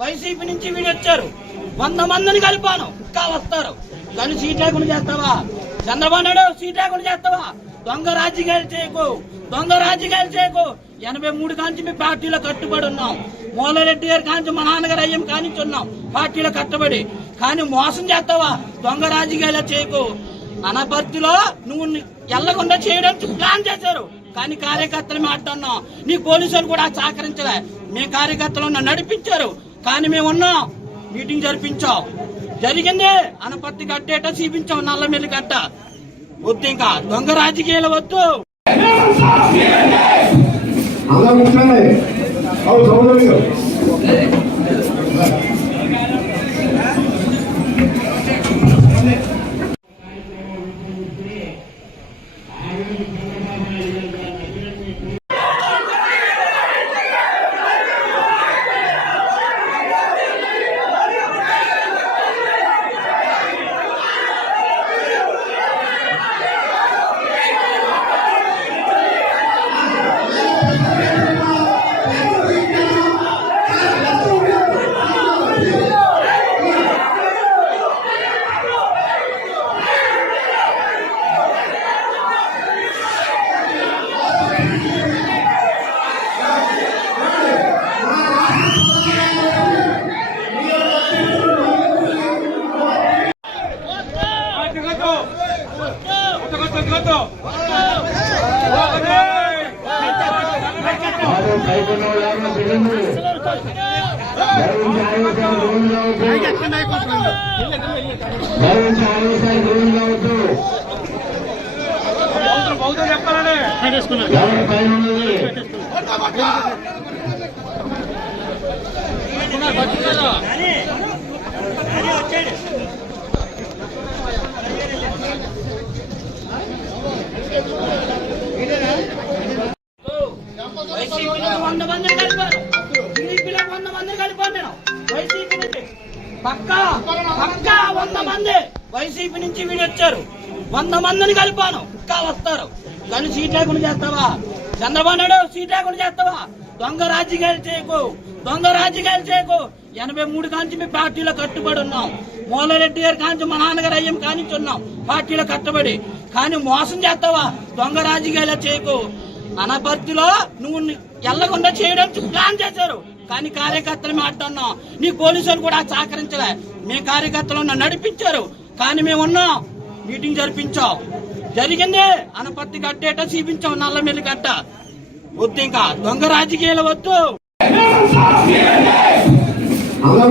YCP నుంచి వీడు వచ్చారు. వంద మందిని కలిపాను. ఇంకా వస్తారు. కానీ సీట్ లేకుండా చేస్తావా? చంద్రబాబు నాయుడు సీట్ లేకుండా చేస్తావా? దొంగ రాజకీయాలు చేయకు. దొంగ రాజకీయాలు చేయకు. ఎనభై మూడు కాంచి మీ పార్టీలో కట్టుబడి ఉన్నాం. మూలారెడ్డి గారి కాంచి మా నాన్నగారు అయ్యం కానించి ఉన్నాం. పార్టీలో కట్టుబడి. కానీ మోసం చేస్తావా? దొంగ రాజకీయాలు చేయకు. అనపర్తిలో నువ్వు ఎల్లకుండా చేయడానికి ప్లాన్ చేశారు. కానీ కార్యకర్తలు మాట్లాడినాం నీ పోలీసులు కూడా సహకరించలే. మీ కార్యకర్తలు నన్ను నడిపించారు. కానీ మేము ఉన్నాం మీటింగ్ జరిపించాం. జరిగింది అనపర్తి కట్టేట చూపించాం నల్లమెల్లి కట్ట. వద్దు ఇంకా. దొంగ రాజకీయాలు వద్దు. అందరూ దయచేసి ఆవేశాలు కావద్దు ఎవరి పైన ఉన్నది పక్కా పక్కా వంద మంది వైసీపీ నుంచి వీడు వచ్చారు. వంద మందిని కలిపాను. పక్కా వస్తారు. కానీ సీట్ లేకుండా చేస్తావా? చంద్రబాబు నాయుడు సీట్ లేకుండా చేస్తావా? దొంగ రాజకీయాలు చేయకు. దొంగ రాజకీయాలు చేయకు. ఎనభై మూడు కాంచి మీ పార్టీలో కట్టుబడి ఉన్నాం. మూలారెడ్డి గారి కాంచి మా నాన్నగారు అయ్యం కానించి ఉన్నాం. పార్టీలో కట్టుబడి. కానీ మోసం చేస్తావా? దొంగ రాజకీయాలు చేయకు. అనపర్తిలో నువ్వు ఎల్లకుండా చేయడానికి ప్లాన్ చేశారు. కానీ కార్యకర్తలు మాట్లాడినాం నీ పోలీసులు కూడా సహకరించలే. మీ కార్యకర్తలు నన్ను నడిపించారు. కానీ మేము ఉన్నాం. మీటింగ్ జరిపించాం. జరిగింది. అనుపత్తి కట్టేట చూపించాం నల్లమెల్లి కట్ట. వద్దు ఇంకా. దొంగ రాజకీయాలు వద్దు. అందరూ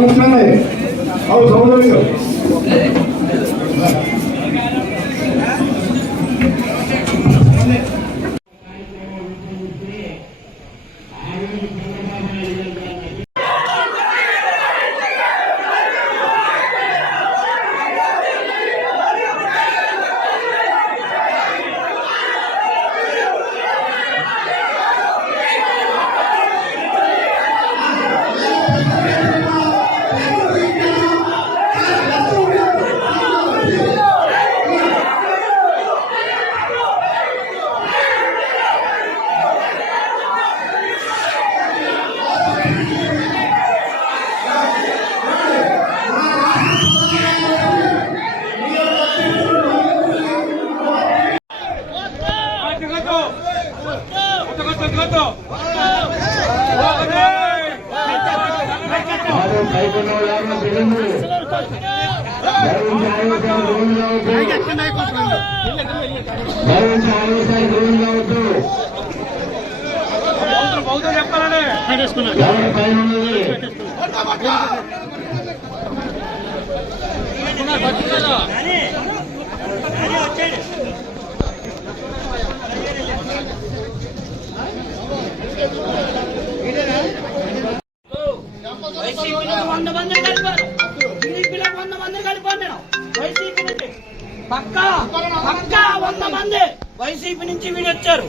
దయచేసి ఆవేశాలు గురి కావద్దు ఎవరి పైన ఉన్నది పక్కా పక్కా వంద మంది వైసీపీ నుంచి వీడు వచ్చారు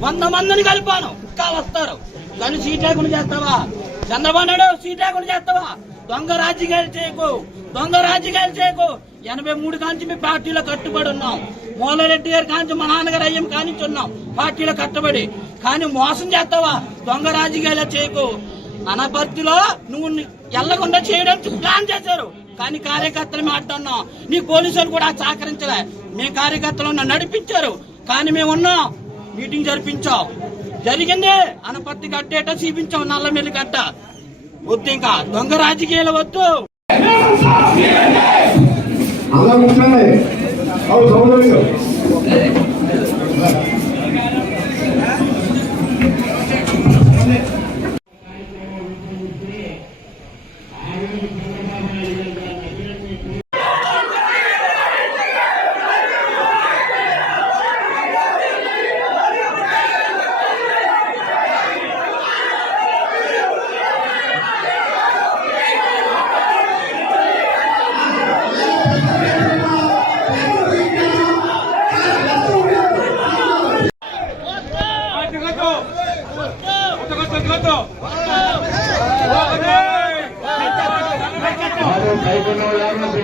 వంద మందిని కలిపాను. ఇంకా వస్తారు. కానీ సీట్ లేకుండా చేస్తావా? చంద్రబాబు నాయుడు సీట్ లేకుండా చేస్తావా? దొంగ రాజకీయాలు చేయకు. దొంగ రాజకీయాలు చేయకు. ఎనభై మూడు కాంచి మీ పార్టీలో కట్టుబడి ఉన్నాం. మూలారెడ్డి గారి కాంచి మా నాన్నగారు అయ్యం కానించి ఉన్నాం. పార్టీలో కట్టుబడి. కానీ మోసం చేస్తావా? దొంగ రాజకీయాలు చేయకు. అనపర్తిలో నువ్వు ఎల్లకుండా చేయడానికి ప్లాన్ చేశారు. కానీ కార్యకర్తలు మాట్లాడినాం నీ పోలీసులు కూడా సహకరించలే. మీ కార్యకర్తలు నన్ను నడిపించారు. కానీ మేము ఉన్నాం. మీటింగ్ జరిపించాం. జరిగింది. అనపర్తి కట్టేట చూపించాం. నల్లమెల్లి కట్ట వద్దు ఇంకా. దొంగ రాజకీయాలు వద్దు. అందరూ